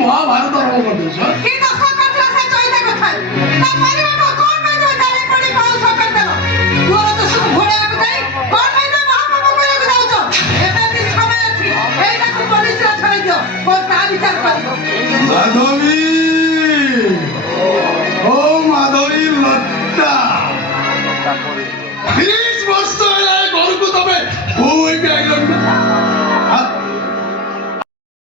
महाभारत आरंभ कर देश की दशा कथला से चोइता कथा ता परिवार को कोन में जो जाने पड़ी पाउ सकत देलो तोरा तो सब घोड़े आ गई कोन में जो महापाप करे जाउ छो एटा भी समय अछि एटा को पुलिस रा छाई दियो को ता विचार करी माधवी